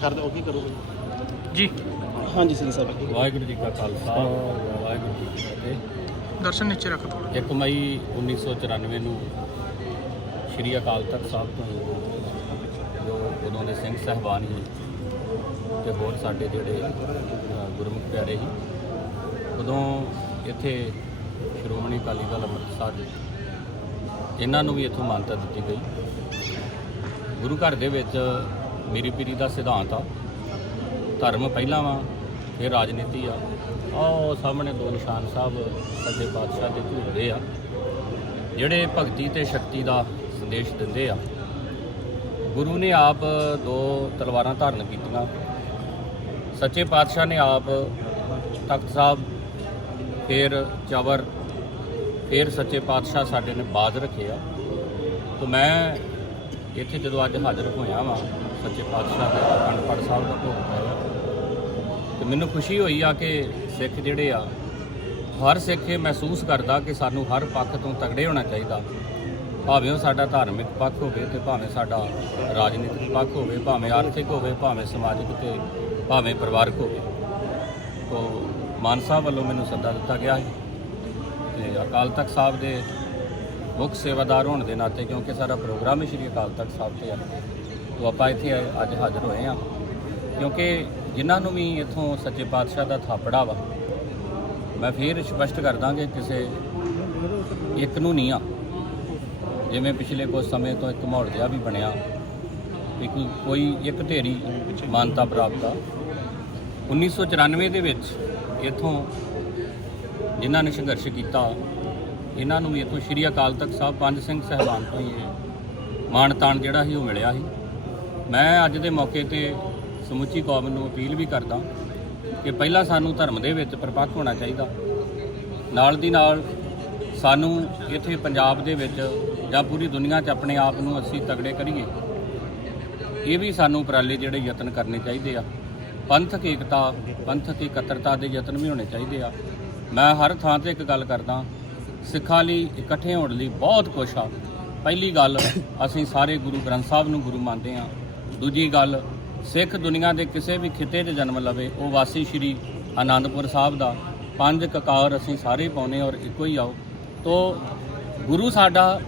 ਕਰਦੇ ਉਹ ਕੀ ਕਰੋਗੇ? ਜੀ। ਹਾਂਜੀ ਸ੍ਰੀ ਸਾਹਿਬ। ਵਾਹਿਗੁਰੂ ਜੀ ਕਾ ਖਾਲਸਾ ਵਾਹਿਗੁਰੂ ਜੀ ਕੀ ਫਤਿਹ। ਦਰਸ਼ਨ ਨੀਚੇ ਰੱਖ ਥੋੜਾ 1 ਮਈ 1994 ਨੂੰ ਸ਼੍ਰੀ ਅਕਾਲ ਤਖਤ ਸਾਹਿਬ ਤੋਂ ਜੋ ਉਦੋਂ ਦੇ ਸਿੰਘ ਸਹਿਬਾਨ ਸੀ ਤੇ ਹੋਰ ਸਾਡੇ ਜਿਹੜੇ ਅ, ਗੁਰਮੁਖ ਪਿਆਰੇ ਸੀ ਉਦੋਂ ਇੱਥੇ ਸ਼੍ਰੋਮਣੀ ਅਕਾਲੀ ਦਲ ਅੰਮ੍ਰਿਤਸਰ ਇਹਨਾਂ ਨੂੰ ਵੀ ਇੱਥੋਂ ਮਾਨਤਾ ਦਿੱਤੀ ਗਈ। ਗੁਰੂ ਘਰ ਦੇ ਵਿੱਚ ਮੇਰੀ ਪੀਰੀ ਦਾ ਸਿਧਾਂਤ ਆ। ਧਰਮ ਪਹਿਲਾਂ ਵਾ, ਫਿਰ ਰਾਜਨੀਤੀ ਆ। ਆਹ ਸਾਹਮਣੇ ਦੋ ਨਿਸ਼ਾਨ ਸਾਹਿਬ ਸੱਜੇ ਪਾਤਸ਼ਾਹ ਦੇ ਝੂਲਦੇ ਆ। ਜਿਹੜੇ ਭਗਤੀ ਤੇ ਸ਼ਕਤੀ ਦਾ ਸੰਦੇਸ਼ ਦਿੰਦੇ ਆ। ਗੁਰੂ ਨੇ ਆਪ ਦੋ ਤਲਵਾਰਾਂ ਧਾਰਨ ਕੀਤੀਆਂ। ਸੱਚੇ ਪਾਤਸ਼ਾਹ ਨੇ ਆਪ ਤਖਤ ਸਾਹਿਬ, ਫਿਰ ਚਵਰ, ਫਿਰ ਸੱਚੇ ਪਾਤਸ਼ਾਹ ਸਾਡੇ ਨੇ ਬਾਜ਼ ਰੱਖੇ ਆ। ਤੇ ਮੈਂ ਇੱਥੇ ਜਦੋਂ ਅੱਜ ਹਾਜ਼ਰ ਹੋਇਆ ਵਾਂ ਸੱਚੇ ਪਾਤਸ਼ਾਹ ਦੇ ਅਖੰਡ ਪਾਠ ਸਾਹਿਬ ਦਾ ਭੋਗ ਪਾਇਆ। ਤੇ ਮੈਨੂੰ ਖੁਸ਼ੀ ਹੋਈ ਆ ਕਿ ਸਿੱਖ ਜਿਹੜੇ ਆ, ਹਰ ਸਿੱਖ ਇਹ ਮਹਿਸੂਸ ਕਰਦਾ ਕਿ ਸਾਨੂੰ ਹਰ ਪੱਖ ਤੋਂ ਤਗੜੇ ਹੋਣਾ ਚਾਹੀਦਾ। ਭਾਵੇਂ ਉਹ ਸਾਡਾ ਧਾਰਮਿਕ ਪੱਖ ਹੋਵੇ ਤੇ ਭਾਵੇਂ ਸਾਡਾ ਰਾਜਨੀਤਿਕ ਪੱਖ ਹੋਵੇ, ਭਾਵੇਂ ਆਰਥਿਕ ਹੋਵੇ, ਭਾਵੇਂ ਸਮਾਜਿਕ ਤੇ ਭਾਵੇਂ ਪਰਿਵਾਰਕ ਹੋਵੇ। ਤੋ ਮਾਨ ਸਾਹਿਬ ਵੱਲੋਂ ਮੈਨੂੰ ਸੱਦਾ ਦਿੱਤਾ ਗਿਆ ਹੈ ਤੇ ਅਕਾਲ ਤਖਤ ਸਾਹਿਬ ਦੇ ਮੁੱਖ ਸੇਵਾਦਾਰ ਹੋਣ ਦੇ ਨਾਤੇ, ਕਿਉਂਕਿ ਸਾਡਾ ਪ੍ਰੋਗਰਾਮ ਹੀ ਸ਼੍ਰੀ ਅਕਾਲ ਤਖਤ ਸਾਹਿਬ ਤੇ ਆ। ਤੋ ਆਪਾਂ ਇੱਥੇ ਅੱਜ ਹਾਜ਼ਰ ਹੋਏ ਆ ਕਿਉਂਕਿ ਜਿਨ੍ਹਾਂ ਨੂੰ ਵੀ ਇੱਥੋਂ ਸੱਚੇ ਪਾਤਸ਼ਾਹ ਦਾ ਥਾਪੜਾ ਵਾ, ਮੈਂ ਫੇਰ ਸਪਸ਼ਟ ਕਰਦਾ ਕਿ ਕਿਸੇ ਇੱਕ ਨੂੰ ਨਹੀਂ ਆ। ਜਿਵੇਂ ਪਿਛਲੇ ਕੁਝ ਸਮੇਂ ਤੋਂ ਇੱਕ ਮਾਹੌਲ ਜਿਹਾ ਵੀ ਬਣਿਆ ਇੱਕ ਕੋਈ- ਇੱਕ ਢੇਰੀ ਮਾਨਤਾ ਪ੍ਰਾਪਤ ਆ। 1994 ਦੇ ਵਿੱਚ ਇੱਥੋਂ ਜਿਨ੍ਹਾਂ ਨੇ ਸੰਘਰਸ਼ ਕੀਤਾ, ਇਹਨਾਂ ਨੂੰ ਵੀ ਇੱਥੋਂ ਸ਼੍ਰੀ ਅਕਾਲ ਤਖਤ ਸਾਹਿਬ ਪੰਜ ਸਿੰਘ ਸਹਿਬਾਨ ਤੋਂ ਹੀ ਮਾਣ ਤਾਣ ਜਿਹੜਾ ਸੀ ਉਹ ਮਿਲਿਆ ਸੀ। ਮੈਂ ਅੱਜ ਦੇ ਮੌਕੇ ਤੇ ਸਮੁੱਚੀ ਕੌਮ ਨੂੰ ਅਪੀਲ ਵੀ ਕਰਦਾ ਕਿ ਪਹਿਲਾਂ ਸਾਨੂੰ ਧਰਮ ਦੇ ਵਿੱਚ ਪਰਪੱਕ ਹੋਣਾ ਚਾਹੀਦਾ। ਨਾਲ ਦੀ ਨਾਲ ਸਾਨੂੰ ਇੱਥੇ ਪੰਜਾਬ ਦੇ ਵਿੱਚ ਜਾਂ ਪੂਰੀ ਦੁਨੀਆ 'ਚ ਆਪਣੇ ਆਪ ਨੂੰ ਅਸੀਂ ਤਗੜੇ ਕਰੀਏ। ਇਹ ਵੀ ਸਾਨੂੰ ਉਪਰਾਲੇ ਜਿਹੜੇ ਯਤਨ ਕਰਨੇ ਚਾਹੀਦੇ ਆ। ਪੰਥਕ ਏਕਤਾ ਪੰਥਕ ਇਕੱਤਰਤਾ ਦੇ ਯਤਨ ਵੀ ਹੋਣੇ ਚਾਹੀਦੇ ਆ। ਮੈਂ ਹਰ ਥਾਂ ਤੇ ਇੱਕ ਗੱਲ ਕਰਦਾ, ਸਿੱਖਾਂ ਲਈ ਇਕੱਠੇ ਹੋਣ ਲਈ ਬਹੁਤ ਕੁਛ ਆ। ਪਹਿਲੀ ਗੱਲ, ਅਸੀਂ ਸਾਰੇ ਗੁਰੂ ਗ੍ਰੰਥ ਸਾਹਿਬ ਨੂੰ ਗੁਰੂ ਮੰਨਦੇ ਆ ਦੂਜੀ ਗੱਲ, ਸਿੱਖ ਦੁਨੀਆ ਦੇ ਕਿਸੇ ਵੀ ਖਿੱਤੇ 'ਚ ਜਨਮ ਲਵੇ, ਉਹ ਵਾਸੀ ਸ਼੍ਰੀ ਆਨੰਦਪੁਰ ਸਾਹਿਬ ਦਾ। ਪੰਜ ਕਕਾਰ ਅਸੀਂ ਸਾਰੇ ਪਾਉਨੇ ਔਰ ਇੱਕੋ ਹੀ ਆਓ। ਤੋ ਗੁਰੂ ਸਾਡਾ,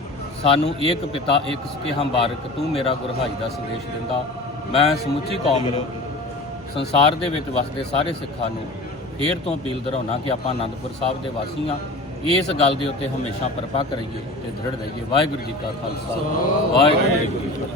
ਸਾਨੂੰ ਇੱਕ ਪਿਤਾ ਇੱਕ ਸਕੇ ਹੰਬਾਰਕ, ਤੂੰ ਮੇਰਾ ਗੁਰਹਾਈ ਦਾ ਸੰਦੇਸ਼ ਦਿੰਦਾ। ਮੈਂ ਸਮੁੱਚੀ ਕੌਮ ਨੂੰ, ਸੰਸਾਰ ਦੇ ਵਿੱਚ ਵਸਦੇ ਸਾਰੇ ਸਿੱਖਾਂ ਨੂੰ ਫੇਰ ਤੋਂ ਅਪੀਲ ਦੁਹਰਾਉਣਾ ਕਿ ਆਪਾਂ ਆਨੰਦਪੁਰ ਸਾਹਿਬ ਦੇ ਵਾਸੀ ਹਾਂ। ਇਸ ਗੱਲ ਦੇ ਉੱਤੇ ਹਮੇਸ਼ਾ ਪਰਪੱਕ ਕਰੀਏ ਤੇ ਦ੍ਰਿੜ ਰਹੀਏ। ਵਾਹਿਗੁਰੂ ਜੀ ਕਾ ਖਾਲਸਾ, ਵਾਹਿਗੁਰੂ ਜੀ